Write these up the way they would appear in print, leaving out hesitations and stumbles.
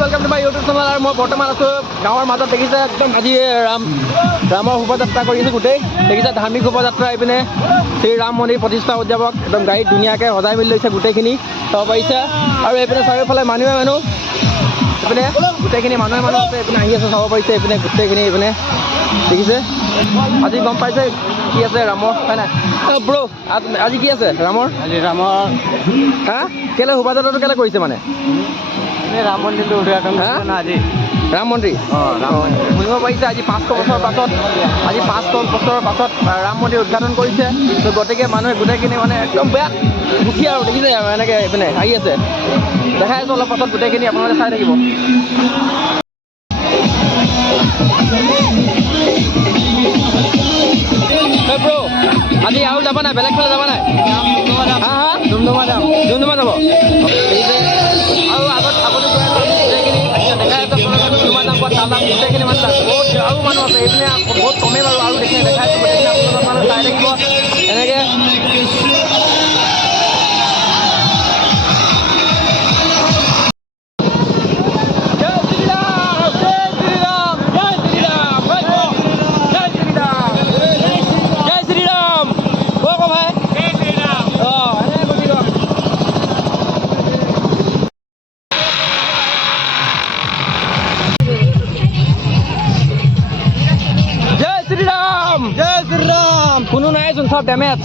welcome to my YouTube channel और मैं बर्तमान आसो गाँवर मजत देखिसे एकदम आज राমৰ शोभायात्रा कर गोटे देखिसे धार्मिक शोभायात्रा इपिने श्री राम मंदिर प्रतिष्ठा उद्यापक एकदम गाड़ी धुनियाके सजाई मिली লৈছে गोटेखिनि चाब पारिছে और इपिने चारिওফালে মানুহে মানুহ इपिने गोटेखिनि মানুহে মানুহ আছে इपिने आहि আছে चाब पारिছে इपिने गोटेखिनि इपिने देखिसे आज गम पाइছে কি আছে ৰামৰ হয় না ব্ৰো আজি কি আছে ৰামৰ হ্যাঁ কেলে শোভাযাত্ৰাটো কেলে কৰিছে মানে राम मंदिर उद्घाटन आज राम मंदिर শুনিব পাৰিছে আজি 500 বছৰ পাছত আজি 500 বছৰৰ পাছত ৰাম মন্দিৰ উদ্ঘাটন কৰিছে তো গতিকে মানুহে গোটেইখিনি মানে একদম বেয়া দুখী আৰু দেখিছে এনেকৈ এইপিনে আহি আছে দেখাই আছোঁ অলপ পাছত গোটেইখিনি আপোনালোকে চাই থাকিব ব্ৰো আজি আৰু যাবা নাই বেলেগ ফালে যাবা নাই হা হা ডুমডুমা যাব আৰু আগত গোটেইখিনি দেখাই আছে ডুমডুমা যাম তালাম গোটেইখিনি মানুহ বহুত আৰু মানুহ আছে এইপিনে বহুত কমেই বাৰু আৰু দেখাই আছোঁ গোটেইখিনি আপোনালোক মানুহ চাই থাকিব এনেকৈ কোনো নাই চোন সব ডেমেজ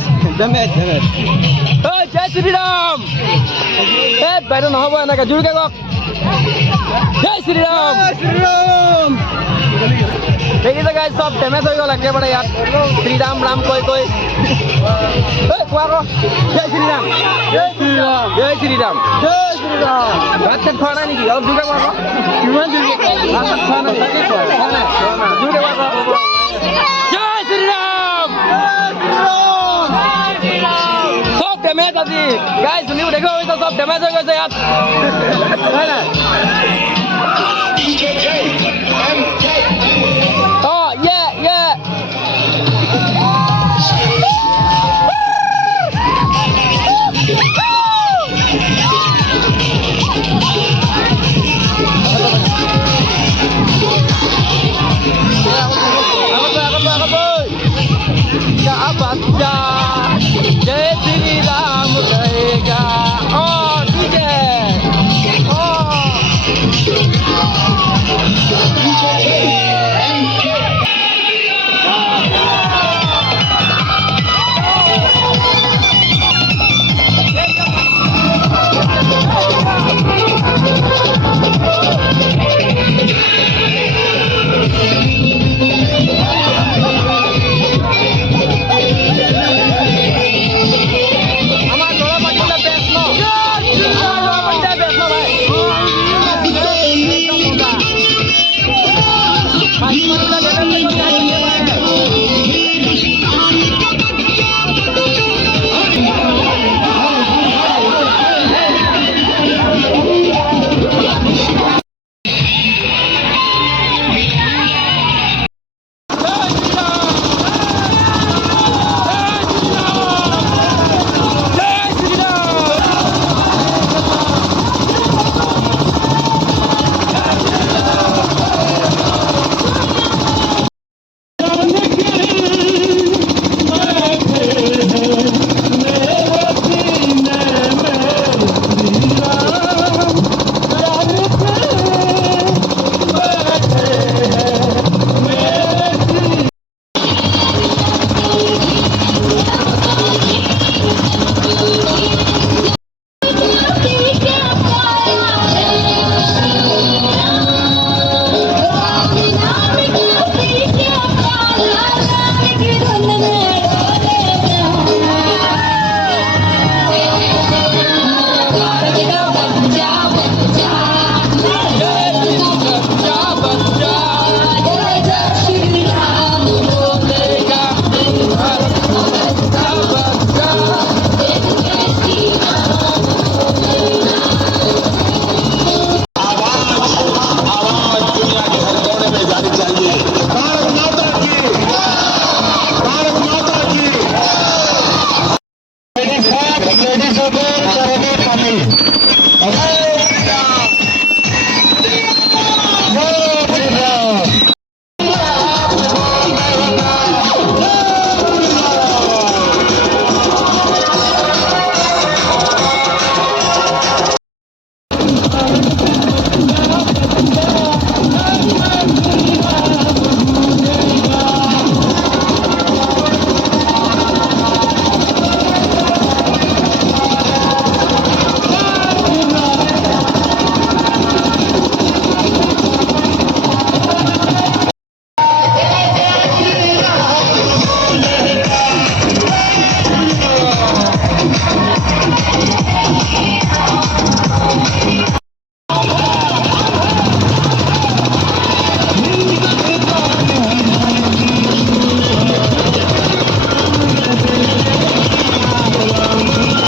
জয় শ্ৰীৰাম এই বাইদেউ নহ'ব এনেকৈ জোৰকৈ কওক জয় শ্ৰীৰাম দেখিছে গাইজ চব ডেমেজ হৈ গ'ল একেবাৰে ইয়াত শ্ৰীৰাম ৰাম কৈ কোৱা আকৌ জয় শ্ৰীৰাম ভাত চাত খোৱা নাই নেকি অলপ জোৰকৈ কোৱা আকৌ কিমান জোৰকৈ ভাত চাত খোৱা নাই জোৰকৈ কোৱা আকৌ জয় শ্ৰীৰাম সব ডেমেজ আজি গাইজ শুনিব দেখিব পাৰিছে সব ডেমেজ হৈ গৈছে ইয়াত হয় নাই